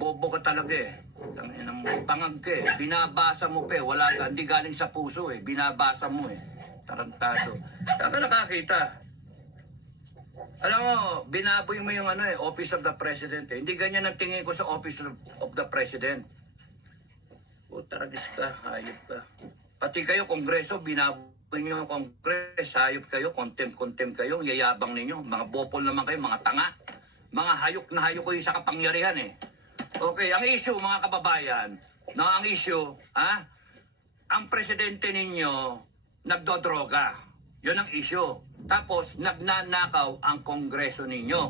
Bobo ka talaga eh. Tanginang pangag ka eh. Binabasa mo pa eh. Wala ka. Hindi galing sa puso eh. Binabasa mo eh. Tarantado. Saan ka nakakita? Alam mo, binaboy mo yung Office of the President eh. Hindi ganyan ang tingin ko sa Office of the President. O, taragis ka. Hayop ka. Pati kayo, Kongreso, binaboy nyo yung Kongres. Hayop kayo. Contempt kayo. Yayabang ninyo. Mga bopol naman kayo. Mga tanga. Mga hayok na hayok kayo sa kapangyarihan eh. Okay, ang issue mga kababayan, no, ang issue, ang presidente ninyo nagdodroga. Yun ang issue. Tapos nagnanakaw ang kongreso ninyo.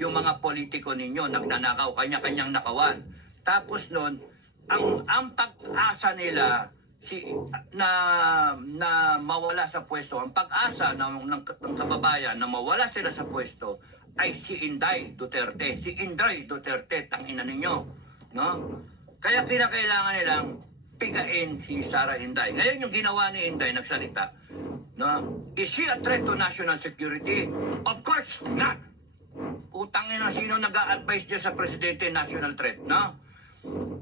Yung mga politiko ninyo nagnanakaw, kanya-kanyang nakawan. Tapos nun, ang pag-asa nila na mawala sa pwesto, ang pag-asa ng kababayan na mawala sila sa pwesto ay si Inday Duterte. Si Inday Duterte, tangina ninyo. No? Kaya kinakailangan nilang pigain si Sara Inday. Ngayon yung ginawa ni Inday, nagsalita. No? Is she a threat to national security? Of course not. Utangin na sino nag-a-advise niya sa presidente national threat. No?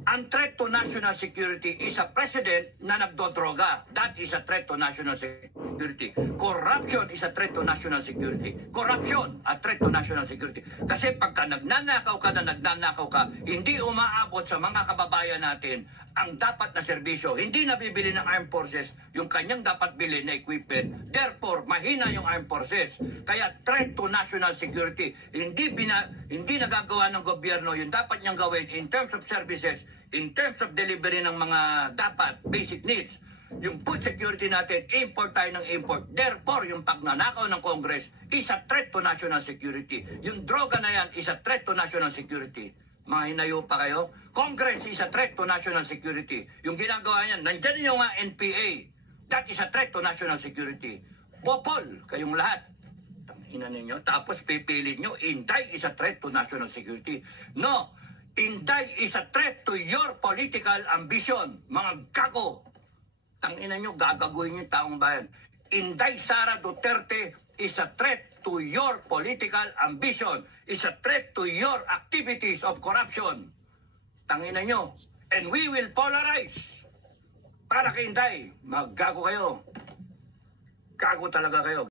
Ang threat to national security is a president na nagdodroga. That is a threat to national security. Corruption is a threat to national security. Corruption, a threat to national security. Kasi pagka nagnanakaw ka, hindi umaabot sa mga kababayan natin ang dapat na serbisyo. Hindi nabibili ng armed forces yung kanyang dapat bilhin na equipment. Therefore, mahina yung armed forces. Kaya threat to national security. Hindi nagagawa ng gobyerno yung dapat niyang gawin in terms of services, in terms of delivery ng mga dapat basic needs. Yung food security natin, import tayo ng import. Therefore, yung pagnanakaw ng Congress is a threat to national security. Yung droga na yan is a threat to national security. Mga hinayo pa kayo? Congress is a threat to national security. Yung ginagawa niyan, nandyan yung NPA. That is a threat to national security. Popol, kayong lahat. Tangina ninyo. Tapos pipilit nyo, Inday is a threat to national security. No, Inday is a threat to your political ambition. Mga gago. Tangina nyo, gagaguhin yung taong bayan. Inday Sara Duterte is a threat to your political ambition. Is a threat to your activities of corruption. Tangina nyo. And we will polarize. Para kay Inday, maggago kayo. Gago talaga kayo.